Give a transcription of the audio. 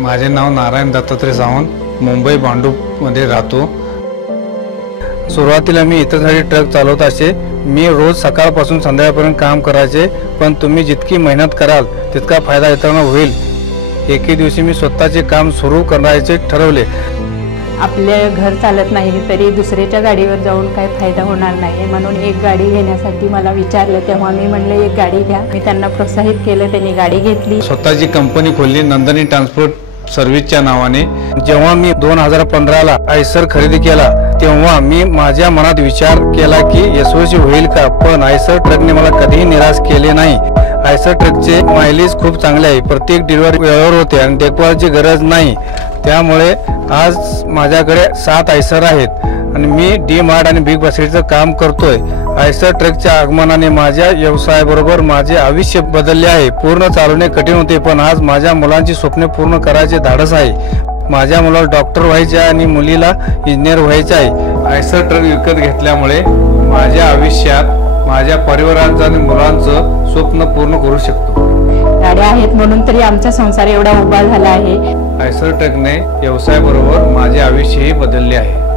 माझे नाव नारायण दत्तात्रय सावंत, मुंबई भांडूपमध्ये राहतो। सुरुवातीला मी इतरसाठी ट्रक चालवत असे। मी रोज सकाळपासून संध्याकाळपर्यंत काम करायचे, पण तुम्ही जितकी मेहनत कराल तितका फायदा इतरांना होईल। एके दिवशी मी स्वतःचे काम सुरू करायचे ठरवले। आपले घर चालत नाही तरी दुसऱ्याच्या गाडीवर जाऊन काही फायदा होणार नाही, म्हणून एक गाडी घेण्यासाठी मला विचारलं, तेव्हा मी म्हणले एक गाडी घ्या। मी त्यांना प्रोत्साहित केलं, त्यांनी गाडी घेतली। स्वतःची कंपनी खोलली, नंदनी ट्रान्सपोर्ट सर्व्हिसच्या नावाने। जेव्हा मी 2015ला आयसर खरेदी केला तेव्हा मी माझ्या मनात विचार केला की यशस्वी होईल का, पण आयसर ट्रकने मला कधीही निराश केले नाही। आयसर ट्रकचे मायलेज खूप चांगले आहे, प्रत्येक डिलिव्हरी वेळेवर होते आणि देखभालीची गरज नाही। त्यामुळे आज माझ्याकडे 7 आयसर आहेत आणि मी डी मार्ट आणि बिग बास्केटचं काम करतोय। आयसर ट्रकच्या आगमनाने माझ्या व्यवसायाबरोबर माझे आयुष्य बदलले आहे। पूर्ण चालवणे कठीण होते, पण आज माझ्या मुलांची स्वप्ने पूर्ण करायचे धाडस आहे। माझ्या मुलाला डॉक्टर व्हायचे आहे आणि मुलीला इंजिनियर व्हायचे आहे। आयसर ट्रक विकत घेतल्यामुळे माझ्या आयुष्यात माझ्या परिवाराचं आणि मुलांचं स्वप्न पूर्ण करू शकतो। गाड्या आहेत म्हणून तरी आमचा संसार एवढा उभा झाला आहे। आयसर ट्रकने व्यवसायाबरोबर माझे आयुष्यही बदलले आहे।